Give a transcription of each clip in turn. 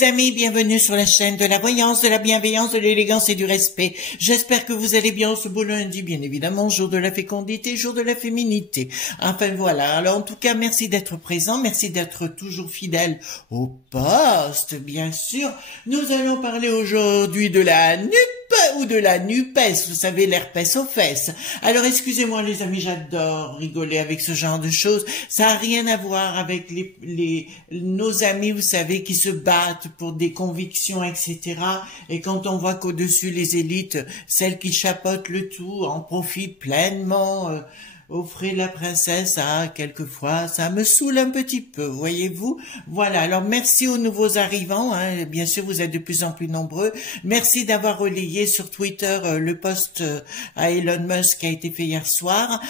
mes amis, bienvenue sur la chaîne de la voyance, de la bienveillance, de l'élégance et du respect. J'espère que vous allez bien ce beau lundi, bien évidemment, jour de la fécondité, jour de la féminité. Enfin voilà, alors en tout cas, merci d'être présent, merci d'être toujours fidèle au poste, bien sûr. Nous allons parler aujourd'hui de la NUP ou de la NUPES, vous savez, l'herpès aux fesses. Alors excusez-moi les amis, j'adore rigoler avec ce genre de choses. Ça n'a rien à voir avec nos amis, vous savez, qui se battent pour des convictions, etc. Et quand on voit qu'au-dessus les élites, celles qui chapeautent le tout, en profitent pleinement, offrez la princesse, quelquefois, ça me saoule un petit peu, voyez-vous. Voilà, alors merci aux nouveaux arrivants, hein. Bien sûr, vous êtes de plus en plus nombreux. Merci d'avoir relayé sur Twitter le post à Elon Musk qui a été fait hier soir.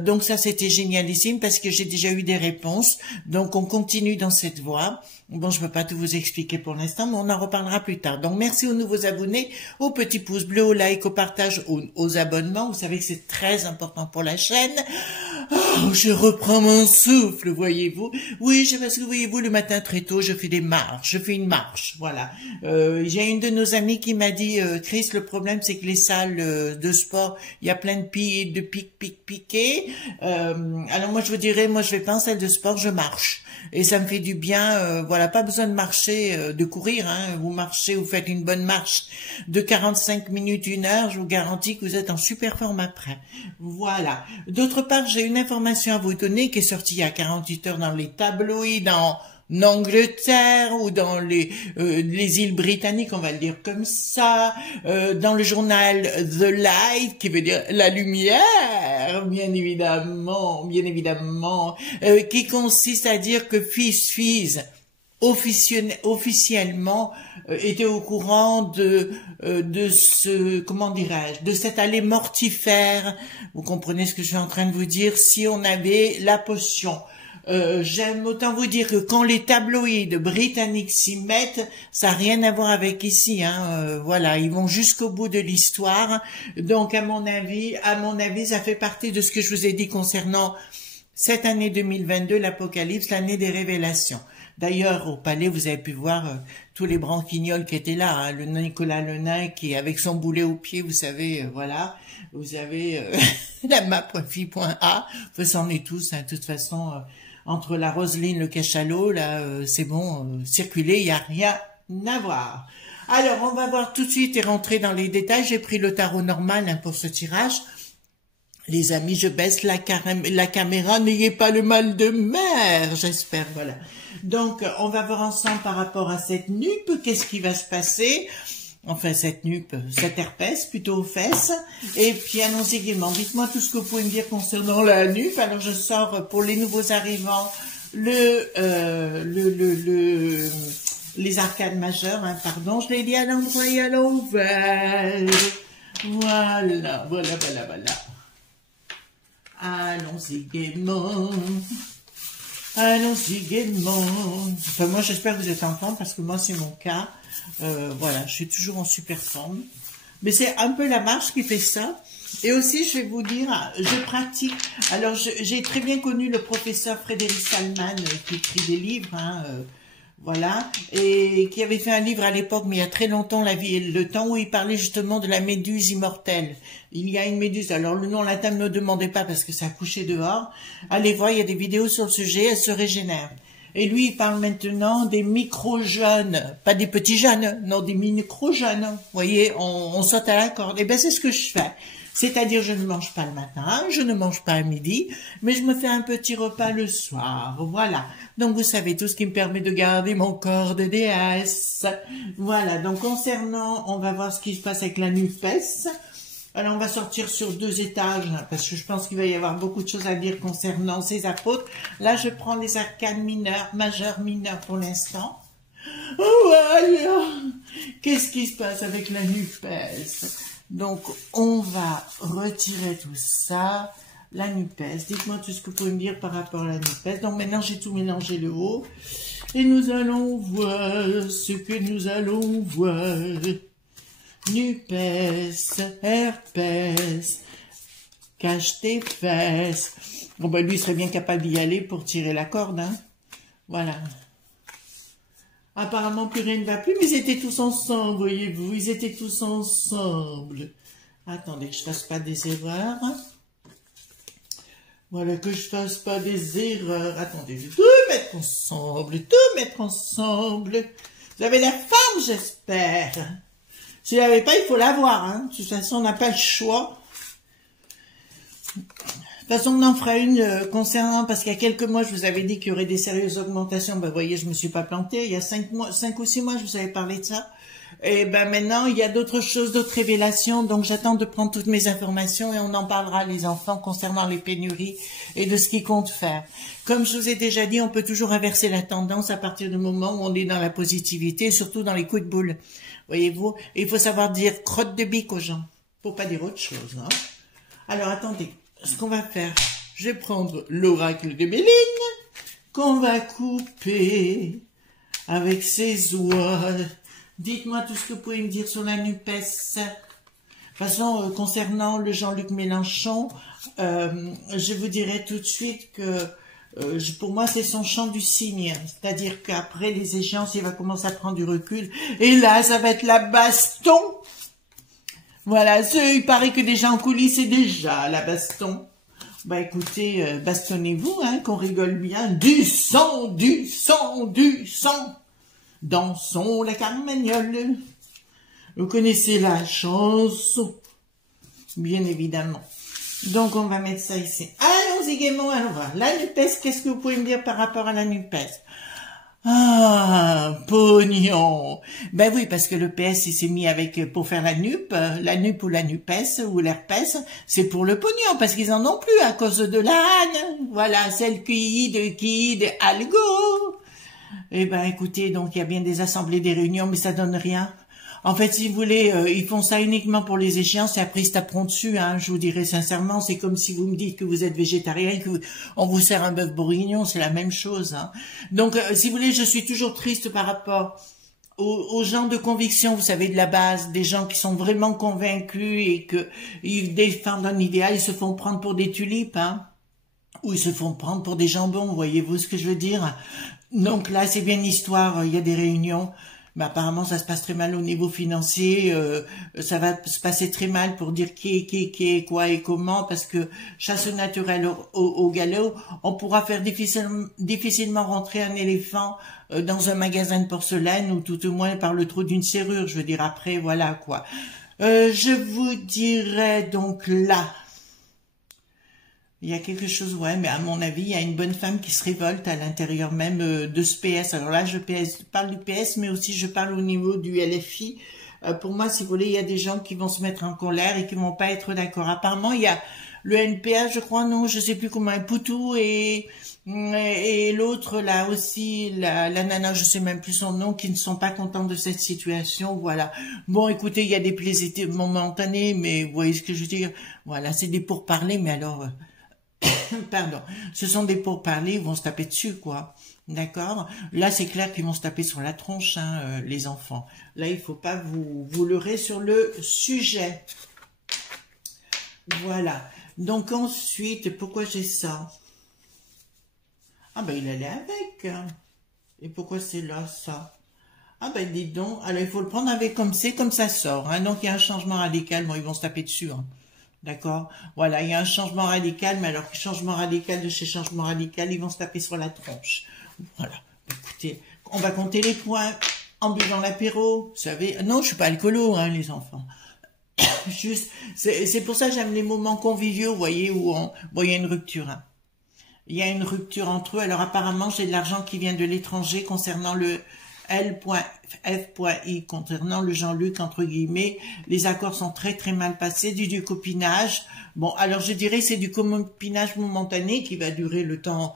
Donc ça, c'était génialissime parce que j'ai déjà eu des réponses. Donc on continue dans cette voie. Bon, je peux pas tout vous expliquer pour l'instant, mais on en reparlera plus tard. Donc, merci aux nouveaux abonnés, aux petits pouces bleus, au like, au partage, aux abonnements. Vous savez que c'est très important pour la chaîne. Oh, je reprends mon souffle, voyez-vous. Oui, parce que voyez-vous, le matin très tôt, je fais des marches. Je fais une marche, voilà. J'ai une de nos amies qui m'a dit, Chris, le problème, c'est que les salles de sport, il y a plein de piqués. Alors moi, je vous dirais, moi, je vais pas en salle de sport, je marche. Et ça me fait du bien, voilà, pas besoin de marcher, de courir, hein. Vous marchez, vous faites une bonne marche de 45 minutes, 1 heure, je vous garantis que vous êtes en super forme après. Voilà. D'autre part, j'ai une information à vous donner qui est sortie il y a 48 heures dans les tabloïds, en Angleterre ou dans les îles britanniques, on va le dire comme ça, dans le journal The Light, qui veut dire la lumière, bien évidemment, qui consiste à dire que Fizz officiellement était au courant de ce, comment dirais-je, de cette allée mortifère. Vous comprenez ce que je suis en train de vous dire, si on avait la potion. J'aime autant vous dire que quand les tabloïds britanniques s'y mettent, ça n'a rien à voir avec ici, hein. Voilà, ils vont jusqu'au bout de l'histoire. Donc, à mon avis, ça fait partie de ce que je vous ai dit concernant cette année 2022, l'Apocalypse, l'année des révélations. D'ailleurs, au palais, vous avez pu voir tous les branquignols qui étaient là, hein. Le Nicolas Lenain qui, avec son boulet au pied, vous savez, voilà. Vous avez la map.fi.a, c'en est tous, hein, de toute façon. Entre la Roselyne, le cachalot, là, c'est bon, circuler, il n'y a rien à voir. Alors, on va voir tout de suite et rentrer dans les détails. J'ai pris le tarot normal, hein, pour ce tirage. Les amis, je baisse la caméra, n'ayez pas le mal de mer, j'espère, voilà. Donc, on va voir ensemble par rapport à cette nupe, qu'est-ce qui va se passer. Enfin, cette nupe, cette herpès, plutôt aux fesses. Et puis, allons-y gaiement. Dites-moi tout ce que vous pouvez me dire concernant la nupe. Alors, je sors pour les nouveaux arrivants les arcades majeures, hein, pardon. Je l'ai dit à l'endroit et à l'envers. Voilà. Allons-y gaiement. Allons-y gaiement. Enfin, moi, j'espère que vous êtes en forme parce que moi, c'est mon cas. Voilà, je suis toujours en super forme. Mais c'est un peu la marche qui fait ça. Et aussi, je vais vous dire, je pratique. Alors, j'ai très bien connu le professeur Frédéric Salman qui écrit des livres, hein, voilà, et qui avait fait un livre à l'époque, mais il y a très longtemps, le temps où il parlait justement de la méduse immortelle. Il y a une méduse, alors le nom latin ne me demandez pas parce que ça a couché dehors. Allez voir, il y a des vidéos sur le sujet, elle se régénère. Et lui, il parle maintenant des micro-jeunes, pas des petits jeunes, non, des micro-jeunes. Vous voyez, on saute à la corde. Et ben, c'est ce que je fais. C'est-à-dire, je ne mange pas le matin, je ne mange pas à midi, mais je me fais un petit repas le soir. Voilà. Donc, vous savez, tout ce qui me permet de garder mon corps de déesse. Voilà. Donc, concernant, on va voir ce qui se passe avec la NUPES. Alors, on va sortir sur 2 étages, parce que je pense qu'il va y avoir beaucoup de choses à dire concernant ces apôtres. Là, je prends les arcanes mineures, majeures, mineures pour l'instant. Voilà. Qu'est-ce qui se passe avec la NUPES? Donc, on va retirer tout ça. La NUPES, dites-moi tout ce que vous pouvez me dire par rapport à la NUPES. Donc, maintenant, j'ai tout mélangé le haut. Et nous allons voir ce que nous allons voir. NUPES, herpès, cache tes fesses. Bon, ben, lui, il serait bien capable d'y aller pour tirer la corde, hein. Voilà. Apparemment, plus rien ne va plus, mais ils étaient tous ensemble, voyez-vous. Ils étaient tous ensemble. Attendez, que je fasse pas des erreurs. Voilà, que je fasse pas des erreurs. Attendez, je vais tout mettre ensemble, tout mettre ensemble. Vous avez la forme, j'espère. Si vous l'avez pas, il faut l'avoir, hein. De toute façon, on n'a pas le choix. De toute façon, on en fera une concernant, parce qu'il y a quelques mois, je vous avais dit qu'il y aurait des sérieuses augmentations. Ben, vous voyez, je me suis pas plantée. Il y a 5 ou 6 mois, je vous avais parlé de ça. Et ben, maintenant, il y a d'autres choses, d'autres révélations. Donc, j'attends de prendre toutes mes informations et on en parlera, les enfants, concernant les pénuries et de ce qu'ils comptent faire. Comme je vous ai déjà dit, on peut toujours inverser la tendance à partir du moment où on est dans la positivité, surtout dans les coups de boule. Voyez-vous? Et il faut savoir dire crotte de bique aux gens. Faut pas dire autre chose, hein. Alors, attendez. Ce qu'on va faire, je vais prendre l'oracle de Béline, qu'on va couper avec ses oies. Dites-moi tout ce que vous pouvez me dire sur la NUPES. De toute façon, concernant le Jean-Luc Mélenchon, je vous dirai tout de suite que pour moi, c'est son chant du cygne. C'est-à-dire qu'après les échéances, il va commencer à prendre du recul. Et là, ça va être la baston. Voilà, il paraît que déjà en coulisses, c'est déjà la baston. Bah écoutez, bastonnez-vous, hein, qu'on rigole bien. Du sang, du sang, du sang. Dansons la carmagnole. Vous connaissez la chanson, bien évidemment. Donc on va mettre ça ici. Allons-y gaiement, allons voir. La NUPES, qu'est-ce que vous pouvez me dire par rapport à la NUPES? Ah, pognon. Ben oui, parce que le PS, il s'est mis pour faire la NUP ou la NUPES ou l'herpès, c'est pour le pognon, parce qu'ils en ont plus à cause de la Anne. Voilà, celle qui de algo. Eh ben, écoutez, donc il y a bien des assemblées, des réunions, mais ça donne rien. En fait, si vous voulez, ils font ça uniquement pour les échéances et après ils se taperont dessus, hein, je vous dirais sincèrement. C'est comme si vous me dites que vous êtes végétarien et qu'on vous sert un bœuf bourguignon, c'est la même chose, hein. Donc, si vous voulez, je suis toujours triste par rapport aux gens de conviction, vous savez, de la base, des gens qui sont vraiment convaincus et que ils défendent un idéal, ils se font prendre pour des tulipes, hein, ou ils se font prendre pour des jambons, voyez-vous ce que je veux dire? Donc là, c'est bien une histoire, il y a des réunions. Mais apparemment, ça se passe très mal au niveau financier. Ça va se passer très mal pour dire qui est, quoi et comment, parce que chasse naturelle au galop, on pourra faire difficilement rentrer un éléphant dans un magasin de porcelaine ou tout au moins par le trou d'une serrure. Je veux dire, après, voilà quoi. Je vous dirais donc là. Il y a quelque chose, ouais, mais à mon avis, il y a une bonne femme qui se révolte à l'intérieur même de ce PS. Alors là, je parle du PS, mais aussi je parle au niveau du LFI. Pour moi, si vous voulez, il y a des gens qui vont se mettre en colère et qui vont pas être d'accord. Apparemment, il y a le NPA, je crois, non, je sais plus comment, Poutou et l'autre, là aussi, la nana, je sais même plus son nom, qui ne sont pas contents de cette situation, voilà. Bon, écoutez, il y a des plaisirs momentanés, mais vous voyez ce que je veux dire. Voilà, c'est des pourparlers, mais alors... Pardon, ce sont des pourparlers, ils vont se taper dessus, quoi. D'accord? Là, c'est clair qu'ils vont se taper sur la tronche, hein, les enfants. Là, il faut pas vous leurrer sur le sujet. Voilà. Donc ensuite, pourquoi j'ai ça? Ah ben, il allait avec. Hein. Et pourquoi c'est là, ça? Ah ben, dis donc. Alors, il faut le prendre avec comme c'est, comme ça sort. Hein. Donc, il y a un changement radical. Bon, ils vont se taper dessus, hein. D'accord? Voilà, il y a un changement radical, mais alors, changement radical de chez changement radical, ils vont se taper sur la tronche. Voilà. Écoutez, on va compter les points en buvant l'apéro. Vous savez, non, je suis pas alcoolo, hein, les enfants. Juste, c'est pour ça que j'aime les moments conviviaux, vous voyez, où bon, il y a une rupture, hein. Il y a une rupture entre eux. Alors, apparemment, j'ai de l'argent qui vient de l'étranger concernant le L.F.I. concernant le Jean-Luc, entre guillemets, les accords sont très très mal passés, du copinage. Bon, alors je dirais c'est du copinage momentané qui va durer le temps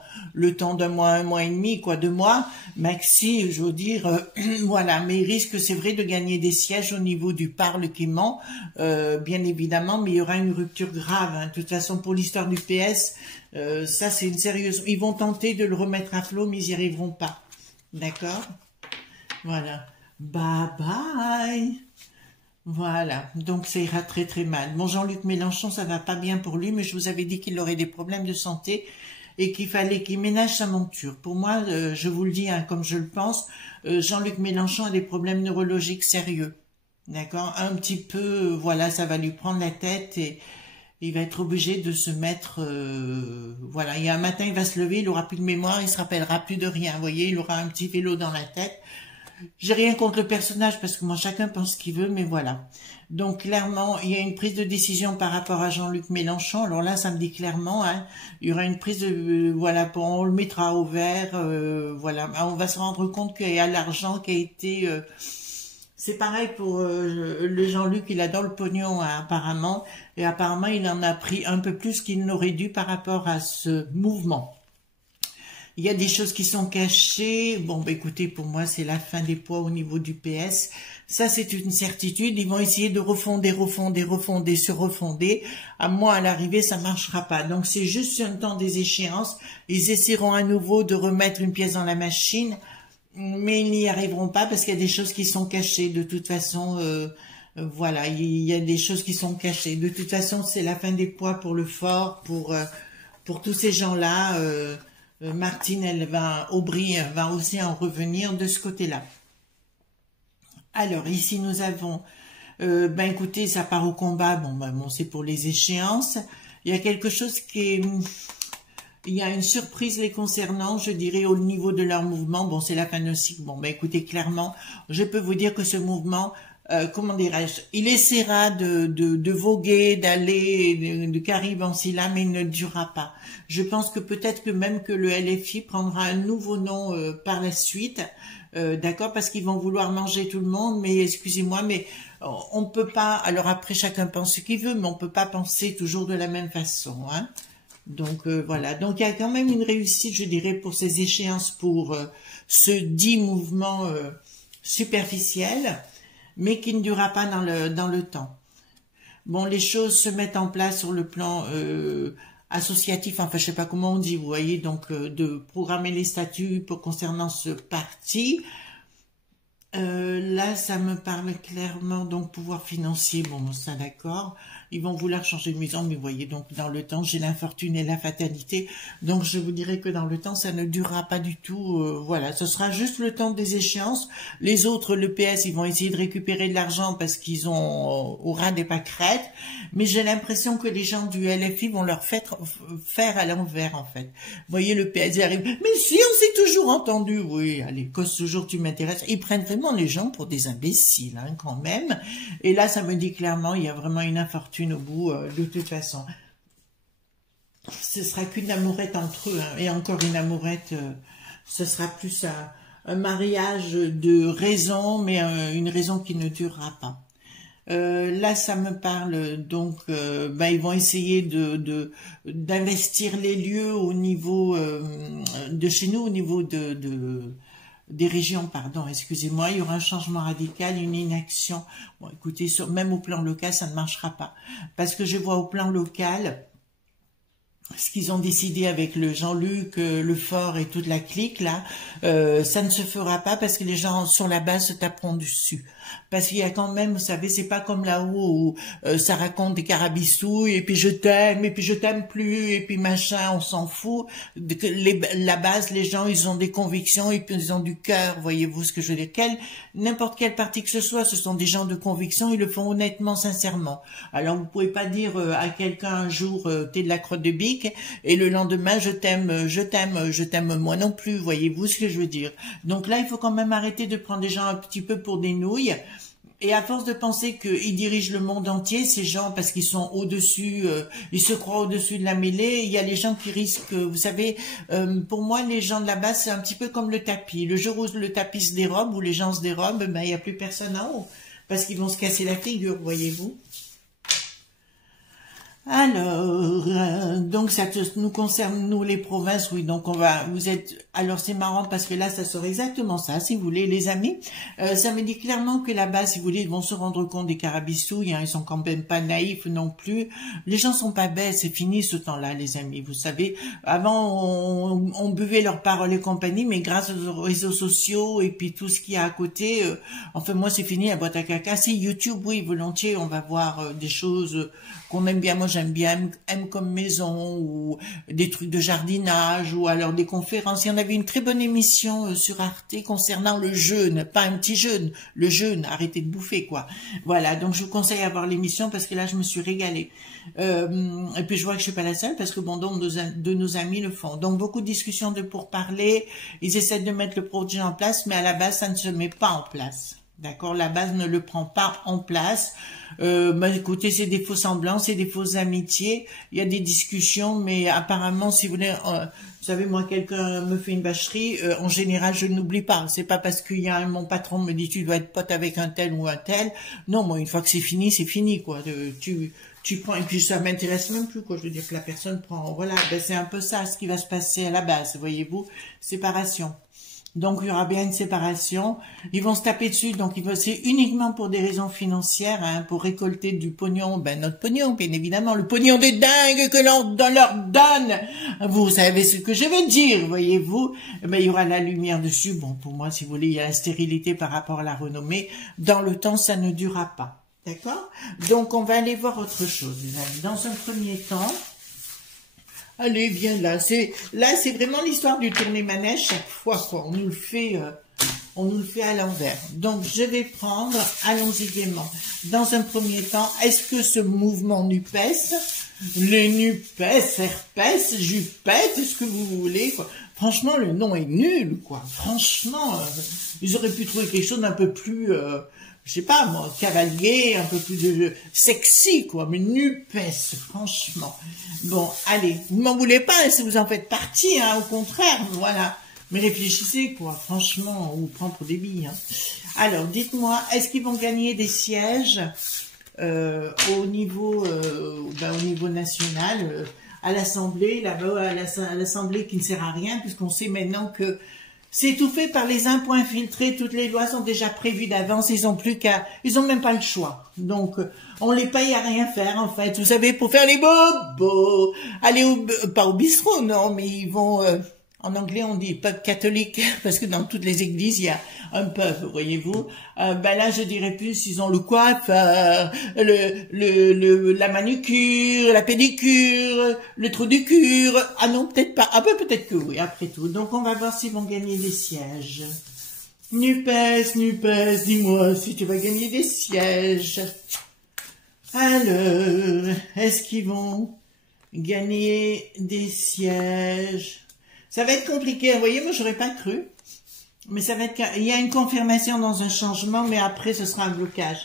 d'un mois, 1 mois et demi, quoi, 2 mois, maxi, je veux dire, voilà. Mais il risque, c'est vrai, de gagner des sièges au niveau du Parlement, bien évidemment, mais il y aura une rupture grave, hein. De toute façon, pour l'histoire du PS, ça c'est une sérieuse... Ils vont tenter de le remettre à flot, mais ils n'y arriveront pas. D'accord? Voilà. Bye bye. Voilà. Donc, ça ira très très mal. Bon, Jean-Luc Mélenchon, ça va pas bien pour lui, mais je vous avais dit qu'il aurait des problèmes de santé. et qu'il fallait qu'il ménage sa monture. Pour moi, je vous le dis, hein, comme je le pense, Jean-Luc Mélenchon a des problèmes neurologiques sérieux. D'accord? Un petit peu, voilà, ça va lui prendre la tête et il va être obligé de se mettre, voilà, il y a un matin, il va se lever, il aura plus de mémoire, il se rappellera plus de rien. Vous voyez, il aura un petit vélo dans la tête. J'ai rien contre le personnage parce que moi, chacun pense ce qu'il veut, mais voilà. Donc, clairement, il y a une prise de décision par rapport à Jean-Luc Mélenchon. Alors là, ça me dit clairement, hein, il y aura une prise de, voilà, on le mettra au vert, voilà. On va se rendre compte qu'il y a l'argent qui a été, c'est pareil pour le Jean-Luc, il a dans le pognon, hein, apparemment, et apparemment, il en a pris un peu plus qu'il n'aurait dû par rapport à ce mouvement. Il y a des choses qui sont cachées. Bon, bah, écoutez, pour moi, c'est la fin des poids au niveau du PS. Ça, c'est une certitude. Ils vont essayer de refonder, se refonder. À moi, à l'arrivée, ça marchera pas. Donc, c'est juste un temps des échéances. Ils essaieront à nouveau de remettre une pièce dans la machine, mais ils n'y arriveront pas parce qu'il y a des choses qui sont cachées. De toute façon, voilà, il y a des choses qui sont cachées. De toute façon, c'est la fin des poids pour le fort, pour tous ces gens-là. Martine, Aubry va aussi en revenir de ce côté-là. Alors, ici, nous avons, ben écoutez, ça part au combat, bon, c'est pour les échéances. Il y a quelque chose il y a une surprise les concernant, je dirais, au niveau de leur mouvement. Bon, c'est la fin d'un cycle. Bon, ben écoutez, clairement, je peux vous dire que ce mouvement, comment dirais-je, il essaiera de voguer, d'aller de Caribanci là, mais il ne durera pas. Je pense que peut-être que même que le LFI prendra un nouveau nom par la suite, d'accord, parce qu'ils vont vouloir manger tout le monde, mais excusez-moi, mais on ne peut pas, alors après chacun pense ce qu'il veut, mais on ne peut pas penser toujours de la même façon, hein. Donc voilà, donc il y a quand même une réussite, je dirais, pour ces échéances, pour ce dit mouvement superficiel, mais qui ne durera pas dans le temps. Bon, les choses se mettent en place sur le plan associatif, enfin je sais pas comment on dit, vous voyez, donc de programmer les statuts concernant ce parti. Là, ça me parle clairement, donc pouvoir financier, bon, ça d'accord. Ils vont vouloir changer de maison, mais vous voyez, donc dans le temps, j'ai l'infortune et la fatalité. Donc je vous dirais que dans le temps, ça ne durera pas du tout. Voilà, ce sera juste le temps des échéances. Les autres, le PS, ils vont essayer de récupérer de l'argent parce qu'ils ont au ras des pâquerettes. Mais j'ai l'impression que les gens du LFI vont leur faire à l'envers, en fait. Vous voyez, le PS arrive. Mais si, on s'est toujours entendu. Oui, allez, cause toujours tu m'intéresses. Ils prennent vraiment les gens pour des imbéciles, hein, quand même. Et là, ça me dit clairement, il y a vraiment une infortune au bout, de toute façon. Ce sera qu'une amourette entre eux, hein, et encore une amourette, ce sera plus un mariage de raison, mais une raison qui ne durera pas. Là, ça me parle, donc, ben, ils vont essayer d'investir les lieux au niveau de chez nous, au niveau des régions, pardon, excusez-moi, il y aura un changement radical, une inaction. Bon, écoutez, même au plan local, ça ne marchera pas. Parce que je vois au plan local, ce qu'ils ont décidé avec le Jean-Luc, le Fort et toute la clique, là, ça ne se fera pas parce que les gens sur la base se taperont dessus. Parce qu'il y a quand même, vous savez, c'est pas comme là-haut où ça raconte des carabistouilles, et puis je t'aime, et puis je t'aime plus, et puis machin, on s'en fout. La base, les gens, ils ont des convictions, et puis ils ont du cœur, voyez-vous ce que je veux dire. N'importe quelle partie que ce soit, ce sont des gens de conviction, ils le font honnêtement, sincèrement. Alors vous pouvez pas dire à quelqu'un un jour, t'es de la crotte de bique, et le lendemain, je t'aime moi non plus, voyez-vous ce que je veux dire. Donc là, il faut quand même arrêter de prendre des gens un petit peu pour des nouilles. Et à force de penser qu'ils dirigent le monde entier, ces gens, parce qu'ils sont au-dessus, ils se croient au-dessus de la mêlée, il y a les gens qui risquent, vous savez, pour moi, les gens de la base, c'est un petit peu comme le tapis. Le jour où le tapis se dérobe, où les gens se dérobent, ben, il n'y a plus personne en haut, parce qu'ils vont se casser la figure, voyez-vous. Alors, donc ça nous concerne, nous les provinces, oui, donc vous êtes, alors c'est marrant parce que là ça sort exactement ça, si vous voulez les amis, ça me dit clairement que là-bas, si vous voulez, ils vont se rendre compte des carabistouilles, hein, ils sont quand même pas naïfs non plus, les gens sont pas bêtes, c'est fini ce temps-là les amis, vous savez, avant on buvait leurs paroles et compagnie, mais grâce aux réseaux sociaux et puis tout ce qu'il y a à côté, enfin moi c'est fini la boîte à caca, si YouTube, oui, volontiers, on va voir des choses qu'on aime bien, moi j'aime bien, M comme maison, maison, ou des trucs de jardinage, ou alors des conférences. Il y en avait une très bonne émission sur Arte concernant le jeûne, pas un petit jeûne, le jeûne, arrêtez de bouffer, quoi. Voilà, donc je vous conseille à voir l'émission parce que là, je me suis régalée. Et puis je vois que je suis pas la seule parce que bon, donc de nos amis le font. Donc beaucoup de discussions de pourparlers, ils essaient de mettre le projet en place, mais à la base, ça ne se met pas en place. D'accord, la base ne le prend pas en place. Écoutez, c'est des faux semblants, c'est des fausses amitiés. Il y a des discussions, mais apparemment, si vous voulez, vous savez, moi, quelqu'un me fait une vacherie, en général, je n'oublie pas. C'est pas parce qu'il y a mon patron me dit tu dois être pote avec un tel ou un tel. Non, moi, une fois que c'est fini, quoi. Tu prends, et puis ça m'intéresse même plus, quoi. Je veux dire que la personne prend, voilà, ben c'est un peu ça ce qui va se passer à la base, voyez-vous, séparation. Donc il y aura bien une séparation. Ils vont se taper dessus, donc c'est uniquement pour des raisons financières, hein, pour récolter du pognon, ben notre pognon, bien évidemment, le pognon des dingues que l'on leur donne. Vous savez ce que je veux dire, voyez-vous. Ben il y aura la lumière dessus. Bon, pour moi, si vous voulez, il y a la stérilité par rapport à la renommée. Dans le temps, ça ne durera pas. D'accord? Donc on va aller voir autre chose, les amis. Dans un premier temps, allez, viens là. C'est vraiment l'histoire du tourner-manège chaque fois, quoi. On nous le fait à l'envers. Donc, je vais prendre, allons-y gaiement. Dans un premier temps, est-ce que ce mouvement NUPES, les NUPES, HERPES, JUPES, ce que vous voulez, quoi. Franchement, le nom est nul, quoi. Franchement, ils auraient pu trouver quelque chose d'un peu plus, je sais pas moi, cavalier, un peu plus de sexy, quoi, mais NUPES, franchement. Bon, allez, vous m'en voulez pas, hein, si vous en faites partie, hein, au contraire, voilà. Mais réfléchissez, quoi, franchement, on vous prend pour des billes. Hein. Alors, dites-moi, est-ce qu'ils vont gagner des sièges au niveau national, à l'Assemblée, là-bas, à l'Assemblée qui ne sert à rien, puisqu'on sait maintenant que c'est tout fait par les impôts infiltrés, toutes les lois sont déjà prévues d'avance, ils ont même pas le choix. Donc, on les paye à rien faire, en fait. Vous savez, pour faire les bobos, aller pas au bistrot, non, mais ils vont, en anglais, on dit pub catholique, parce que dans toutes les églises, il y a un pub, voyez-vous. Ben là, je dirais plus, ils ont le coiffeur, la manucure, la pédicure, le trou du cure. Ah non, peut-être pas. Ah ben peut-être que oui, après tout. Donc, on va voir s'ils vont gagner des sièges. NUPES, NUPES, dis-moi si tu vas gagner des sièges. Alors, est-ce qu'ils vont gagner des sièges? Ça va être compliqué, vous voyez, moi j'aurais pas cru, mais ça va être, il y a une confirmation dans un changement, mais après ce sera un blocage,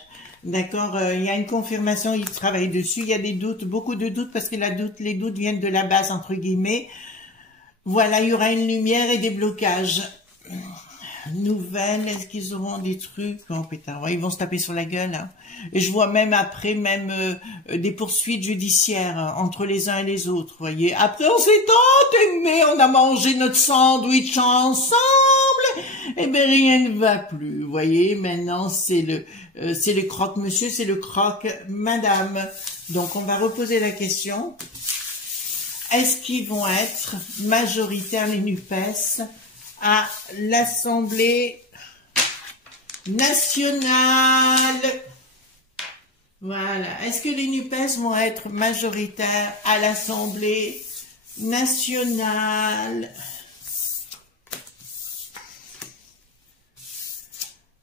d'accord, il y a une confirmation, ils travaillent dessus, il y a des doutes, beaucoup de doutes, parce que les doutes viennent de la base, entre guillemets, voilà, il y aura une lumière et des blocages. Nouvelles, est-ce qu'ils auront des trucs? Oh putain, ouais, ils vont se taper sur la gueule. Hein. Et je vois même après, des poursuites judiciaires entre les uns et les autres. Voyez. Après, on s'est tant aimé, on a mangé notre sandwich ensemble. Eh ben rien ne va plus. Voyez. Maintenant, c'est le croque-monsieur, c'est le croque-madame. Donc, on va reposer la question. Est-ce qu'ils vont être majoritaires les NUPES à l'Assemblée nationale? Voilà. Est-ce que les NUPES vont être majoritaires à l'Assemblée nationale?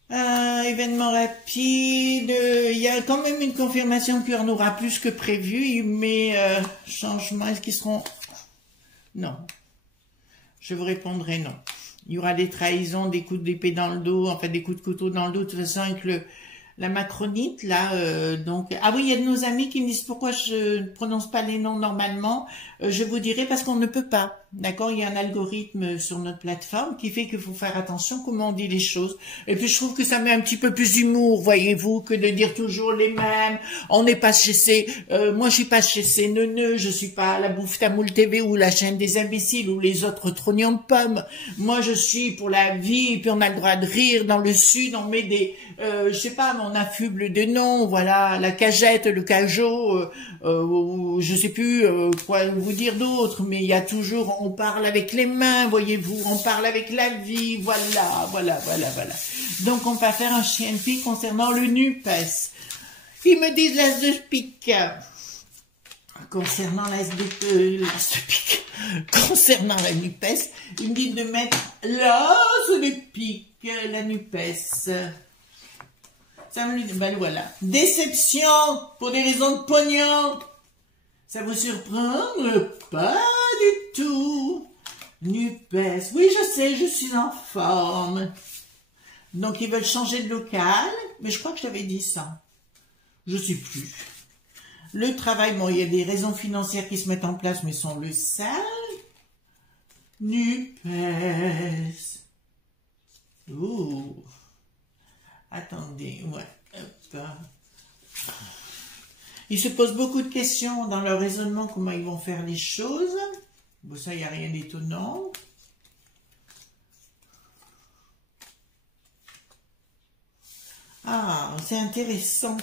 Événement rapide. Il y a quand même une confirmation qu'il y en aura plus que prévu, mais changement, est-ce qu'ils seront... Non. Je vous répondrai non. Il y aura des trahisons, des coups d'épée dans le dos, enfin des coups de couteau dans le dos, de toute façon avec la macronite, là, donc... Ah oui, il y a de nos amis qui me disent pourquoi je ne prononce pas les noms normalement. Je vous dirai parce qu'on ne peut pas. D'accord, il y a un algorithme sur notre plateforme qui fait qu'il faut faire attention comment on dit les choses. Et puis je trouve que ça met un petit peu plus d'humour, voyez-vous, que de dire toujours les mêmes. On n'est pas chez ces... moi je suis pas chez ces neuneux, je suis pas à la Bouffe Tamoul TV ou la chaîne des imbéciles ou les autres trognons de pommes. Moi je suis pour la vie, et puis on a le droit de rire. Dans le sud, on met des... je sais pas, on affuble des noms, voilà, la cagette, le cajot, je sais plus quoi vous dire d'autre, mais il y a toujours... On parle avec les mains, voyez-vous, on parle avec la vie, voilà. Donc, on va faire un chien de pique concernant le NUPES. Ils me disent l'as de pique. concernant la SBIC, concernant la NUPES, il me dit de mettre la SBIC, la NUPES. Ça me dit, ben voilà. Déception pour des raisons de pognon. Ça vous surprend? Pas du tout. NUPES. Oui, je sais, je suis en forme. Donc, ils veulent changer de local, mais je crois que j'avais dit ça. Je sais plus. Le travail, bon, il y a des raisons financières qui se mettent en place, mais sont le sale. NUPES. Ouh. Attendez, ouais. Hop. Ils se posent beaucoup de questions dans leur raisonnement, comment ils vont faire les choses. Bon, ça, il n'y a rien d'étonnant. Ah, c'est intéressant.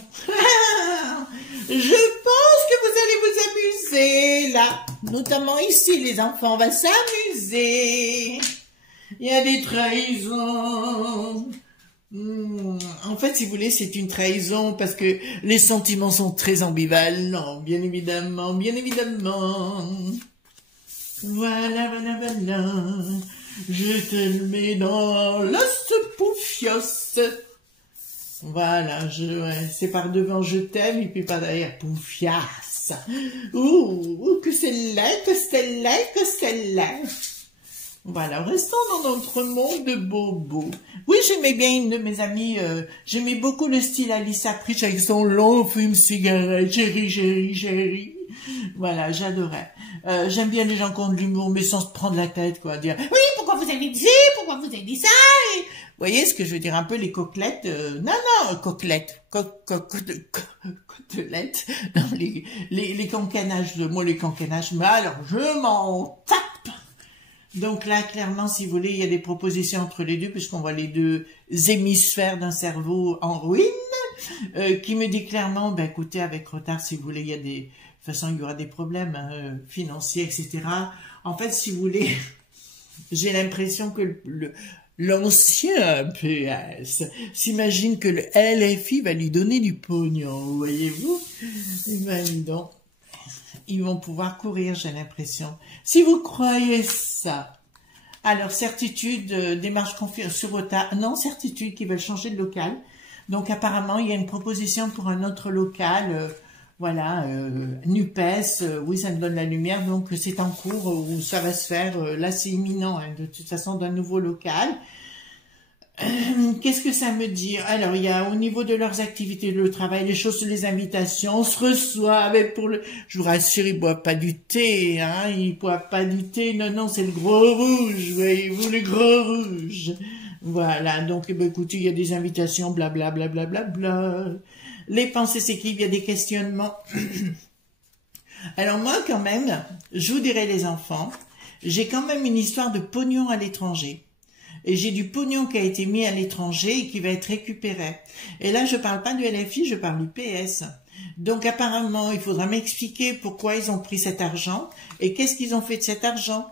Je pense que vous allez vous amuser, là. Notamment ici, les enfants, on va s'amuser. Il y a des trahisons. En fait, si vous voulez, c'est une trahison parce que les sentiments sont très ambivalents, bien évidemment, bien évidemment. Voilà, voilà, voilà. Je te le mets dans la poufios. Voilà, ouais, c'est par devant je t'aime et puis par derrière poufias. Ouh, que c'est laid, que c'est laid, que c'est laid. Voilà, restons dans notre monde de bobos. Oui, j'aimais bien une de mes amies, j'aimais beaucoup le style Alice Pritch avec son long fume cigarette, chérie. Voilà, j'adorais. J'aime bien les gens qui ont de l'humour, mais sans se prendre la tête, quoi, dire, oui, pourquoi vous avez dit ci, pourquoi vous avez dit ça, et... Vous voyez ce que je veux dire, un peu les coquelettes, non, coquelettes, côtelettes, non, les cancanages, moi les cancanages, mais alors, je m'en tape. Donc là, clairement, si vous voulez, il y a des propositions entre les deux, puisqu'on voit les deux hémisphères d'un cerveau en ruine, qui me dit clairement, ben écoutez, avec retard, si vous voulez, il y a des... De toute façon, il y aura des problèmes financiers, etc. En fait, si vous voulez, j'ai l'impression que l'ancien PS s'imagine que le LFI va lui donner du pognon, voyez-vous? Ben, dis donc. Ils vont pouvoir courir, j'ai l'impression. Si vous croyez ça, alors certitude, démarche sur retard, non, certitude qu'ils veulent changer de local. Donc apparemment, il y a une proposition pour un autre local, voilà, NUPES, oui, ça me donne la lumière, donc c'est en cours où ça va se faire, là c'est imminent, hein, de toute façon, d'un nouveau local. Qu'est-ce que ça me dit? Alors, il y a au niveau de leurs activités, le travail, les choses, les invitations, on se reçoit avec pour le... Je vous rassure, ils boivent pas du thé, hein, ils boivent pas du thé, non, c'est le gros rouge, voyez-vous, le gros rouge. Voilà, donc, eh ben, écoutez, il y a des invitations, blablabla, bla. Les pensées s'écrivent, il y a des questionnements. Alors moi, quand même, je vous dirais les enfants, j'ai quand même une histoire de pognon à l'étranger. Et j'ai du pognon qui a été mis à l'étranger et qui va être récupéré. Et là, je parle pas du LFI, je parle du PS. Donc apparemment, il faudra m'expliquer pourquoi ils ont pris cet argent et qu'est-ce qu'ils ont fait de cet argent.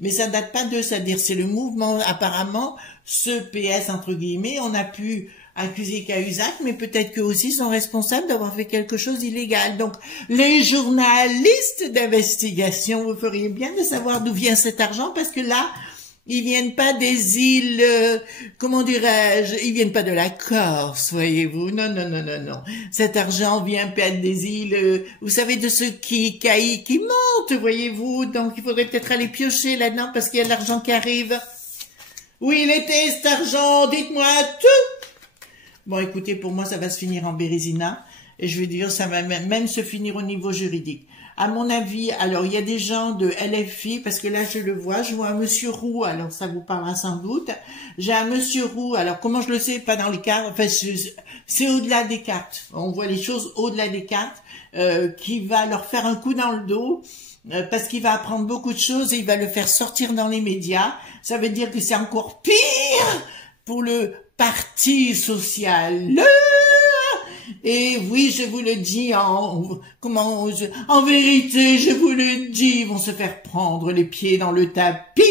Mais ça date pas d'eux, c'est-à-dire c'est le mouvement, apparemment, ce PS, entre guillemets, on a pu accuser Cahuzac, mais peut-être qu'eux aussi sont responsables d'avoir fait quelque chose d'illégal. Donc, les journalistes d'investigation, vous feriez bien de savoir d'où vient cet argent, parce que là, ils viennent pas des îles, comment dirais-je, ils viennent pas de la Corse, voyez-vous. Non. Cet argent vient peut-être des îles, vous savez, de ceux qui montent, voyez-vous. Donc, il faudrait peut-être aller piocher là-dedans parce qu'il y a de l'argent qui arrive. Où il était cet argent? Dites-moi tout. Bon, écoutez, pour moi, ça va se finir en bérésina. Et je veux dire, ça va même se finir au niveau juridique. À mon avis, alors il y a des gens de LFI, parce que là je le vois, je vois un monsieur Roux, alors ça vous parlera sans doute. J'ai un monsieur Roux, alors comment je le sais, pas dans les cartes, enfin c'est au-delà des cartes. On voit les choses au-delà des cartes, qui va leur faire un coup dans le dos, parce qu'il va apprendre beaucoup de choses et il va le faire sortir dans les médias. Ça veut dire que c'est encore pire pour le Parti social. Et oui, je vous le dis, en vérité, je vous le dis, ils vont se faire prendre les pieds dans le tapis.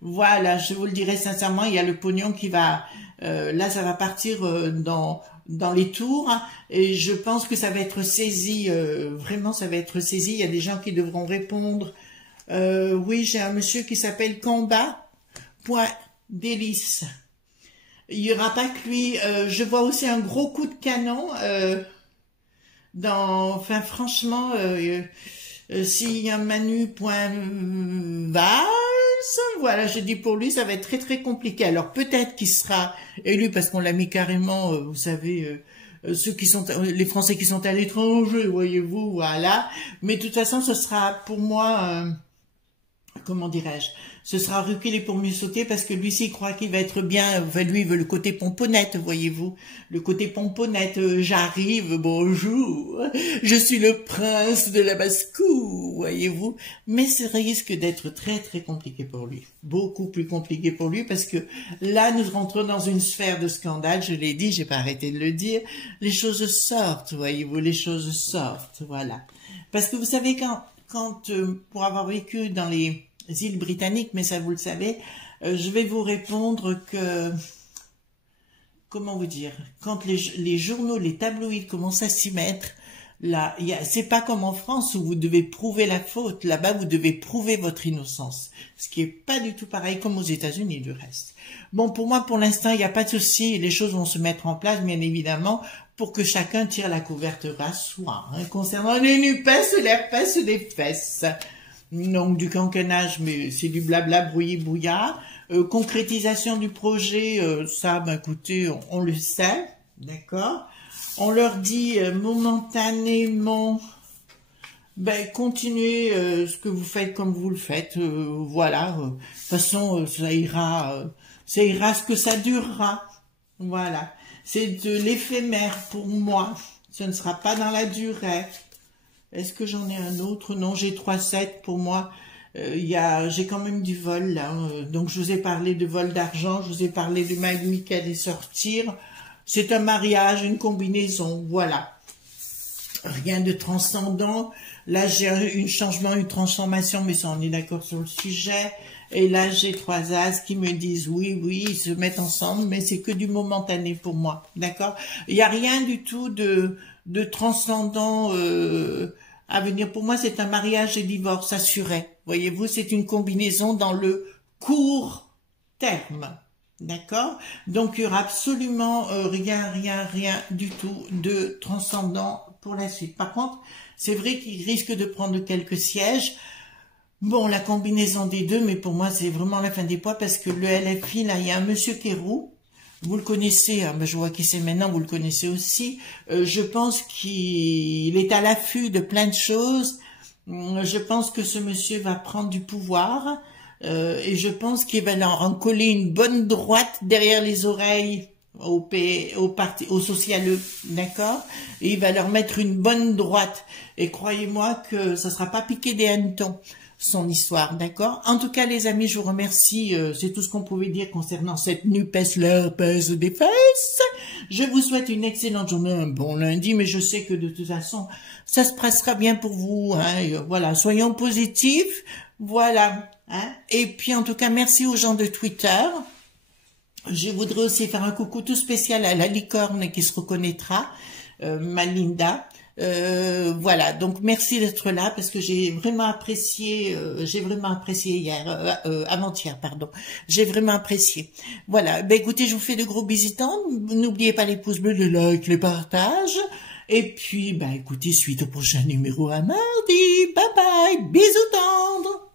Voilà, je vous le dirai sincèrement, il y a le pognon qui va, là, ça va partir dans dans les tours, et je pense que ça va être saisi, vraiment ça va être saisi. Il y a des gens qui devront répondre. Oui, j'ai un monsieur qui s'appelle Combat.Délice. Il y aura pas que lui. Je vois aussi un gros coup de canon enfin franchement, s'il y a Manu.Valls, voilà, je dis pour lui, ça va être très très compliqué. Alors peut-être qu'il sera élu parce qu'on l'a mis carrément, vous savez, les Français qui sont à l'étranger, voyez-vous, voilà. Mais de toute façon, ce sera pour moi, comment dirais-je, ce sera reculé pour mieux sauter parce que lui, s'il croit qu'il va être bien, enfin, lui, il veut le côté pomponnette, voyez-vous, le côté pomponnette, j'arrive, bonjour, je suis le prince de la basse-cour, voyez-vous, mais ça risque d'être très très compliqué pour lui, beaucoup plus compliqué pour lui parce que là, nous rentrons dans une sphère de scandale, je l'ai dit, j'ai pas arrêté de le dire, les choses sortent, voyez-vous, les choses sortent, voilà, parce que vous savez quand pour avoir vécu dans les îles britanniques, mais ça vous le savez, je vais vous répondre que, comment vous dire, quand les journaux, les tabloïds commencent à s'y mettre, là, c'est pas comme en France où vous devez prouver la faute, là-bas vous devez prouver votre innocence, ce qui est pas du tout pareil comme aux États-Unis du reste. Bon, pour moi, pour l'instant, il n'y a pas de souci, les choses vont se mettre en place, bien évidemment, pour que chacun tire la couverture à soi, hein, concernant les nupes, les fesses, les fesses. Donc du cancanage, mais c'est du blabla brouillé-brouillard. Concrétisation du projet, ça, ben écoutez, on le sait, d'accord. On leur dit momentanément, ben continuez ce que vous faites comme vous le faites, voilà. De toute façon, ça ira ce que ça durera, voilà. C'est de l'éphémère pour moi, ce ne sera pas dans la durée. Est-ce que j'en ai un autre? Non, j'ai 3-7 pour moi. J'ai quand même du vol là. Donc je vous ai parlé de vol d'argent, je vous ai parlé de Magui qui allait sortir. C'est un mariage, une combinaison, voilà. Rien de transcendant. Là j'ai un changement, une transformation, mais ça on est d'accord sur le sujet. Et là j'ai 3 as qui me disent oui, ils se mettent ensemble, mais c'est que du momentané pour moi, d'accord? Il n'y a rien du tout de transcendant à venir. Pour moi, c'est un mariage et divorce assuré. Voyez-vous, c'est une combinaison dans le court terme. D'accord? Donc, il y aura absolument rien du tout de transcendant pour la suite. Par contre, c'est vrai qu'il risque de prendre quelques sièges. Bon, la combinaison des deux, mais pour moi, c'est vraiment la fin des pois parce que le LFI, là, il y a un monsieur Kérou. Vous le connaissez, hein, je vois qui c'est maintenant, vous le connaissez aussi. Je pense qu'il est à l'affût de plein de choses. Je pense que ce monsieur va prendre du pouvoir et je pense qu'il va leur en coller une bonne droite derrière les oreilles au socialeux, d'accord? Et il va leur mettre une bonne droite. Et croyez-moi que ça sera pas piqué des hannetons, son histoire, d'accord? En tout cas, les amis, je vous remercie. C'est tout ce qu'on pouvait dire concernant cette NUPES, leur pèse des fesses. Je vous souhaite une excellente journée, un bon lundi, mais je sais que de toute façon, ça se passera bien pour vous. Hein, voilà, soyons positifs. Voilà. Hein. Et puis, en tout cas, merci aux gens de Twitter. Je voudrais aussi faire un coucou tout spécial à la licorne qui se reconnaîtra, Malinda. Voilà, donc merci d'être là parce que j'ai vraiment apprécié hier, avant-hier, pardon. J'ai vraiment apprécié. Voilà, ben écoutez, je vous fais de gros bisitants. N'oubliez pas les pouces bleus, les likes, les partages. Et puis, ben écoutez, suite au prochain numéro à mardi. Bye bye, bisous tendres.